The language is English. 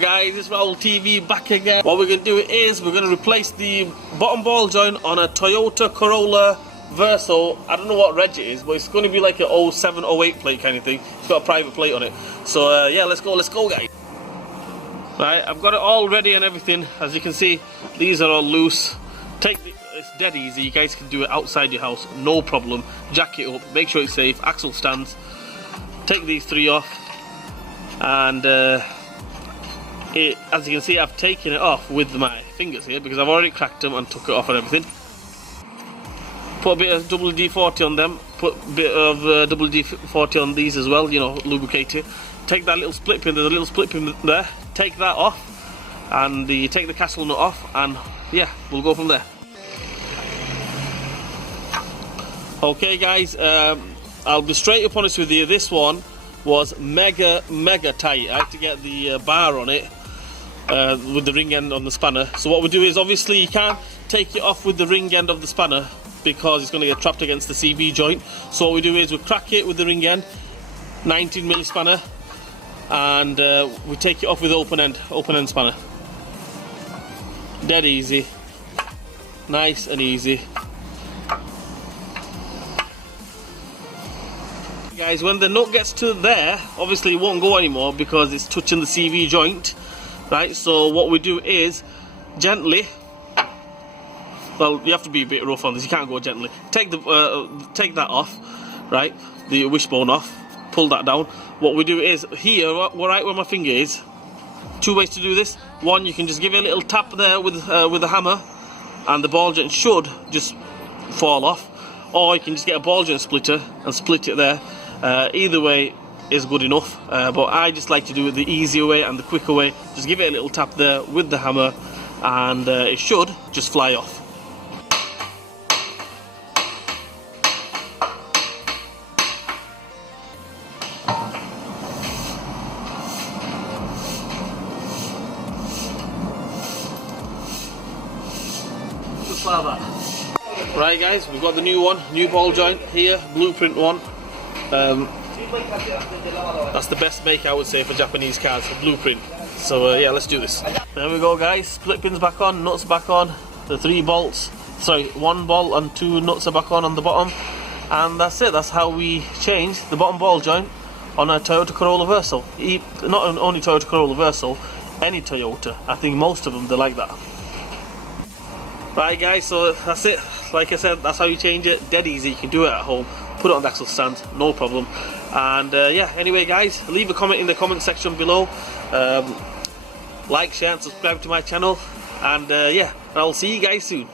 guys, it's Raul TV back again. What we're going to do is we're going to replace the bottom ball joint on a Toyota Corolla Verso. I don't know what reg it is, but it's going to be like a 07, 08 plate kind of thing. It's got a private plate on it. So yeah, let's go guys. Right, I've got it all ready and everything. As you can see, these are all loose. It's dead easy, you guys can do it outside your house, no problem. Jack it up, make sure it's safe, axle stands. Take these three off, and as you can see, I've taken it off with my fingers here because I've already cracked them and took it off and everything. Put a bit of WD-40 on them, put a bit of WD-40 on these as well, you know, lubricate it. Take that little split pin, there's a little split pin there, take that off, and you take the castle nut off, and yeah, we'll go from there. Okay guys, I'll be straight up honest with you, this one was mega tight. I had to get the bar on it with the ring end on the spanner. So what we do is, obviously you can't take it off with the ring end of the spanner because it's going to get trapped against the CV joint. So what we do is we crack it with the ring end, 19mm spanner, and we take it off with open end spanner. Dead easy, nice and easy. Guys, when the nut gets to there, obviously it won't go anymore because it's touching the CV joint, right? So what we do is gently, well, you have to be a bit rough on this, you can't go gently. Take that off, right? The wishbone off, pull that down. What we do is here, right where my finger is, two ways to do this. One, you can just give it a little tap there with a hammer, and the ball joint should just fall off. Or you can just get a ball joint splitter and split it there. Either way is good enough, but I just like to do it the easier way and the quicker way. Just give it a little tap there with the hammer, and it should just fly off. Just like that. Right guys, we've got the new one, new ball joint here, blueprint one. That's the best make, I would say, for Japanese cars, a blueprint. So yeah, let's do this. There we go guys, split pins back on, nuts back on, the 3 bolts, sorry, 1 bolt and 2 nuts are back on the bottom, and that's it. That's how we change the bottom ball joint on a Toyota Corolla Verso. Not only Toyota Corolla Verso, any Toyota. I think most of them, they're like that. Right guys, so that's it. Like I said, that's how you change it. Dead easy, you can do it at home. Put it on the axle stand, no problem. And yeah, anyway guys, leave a comment in the comment section below. Like, share and subscribe to my channel. And yeah, I'll see you guys soon.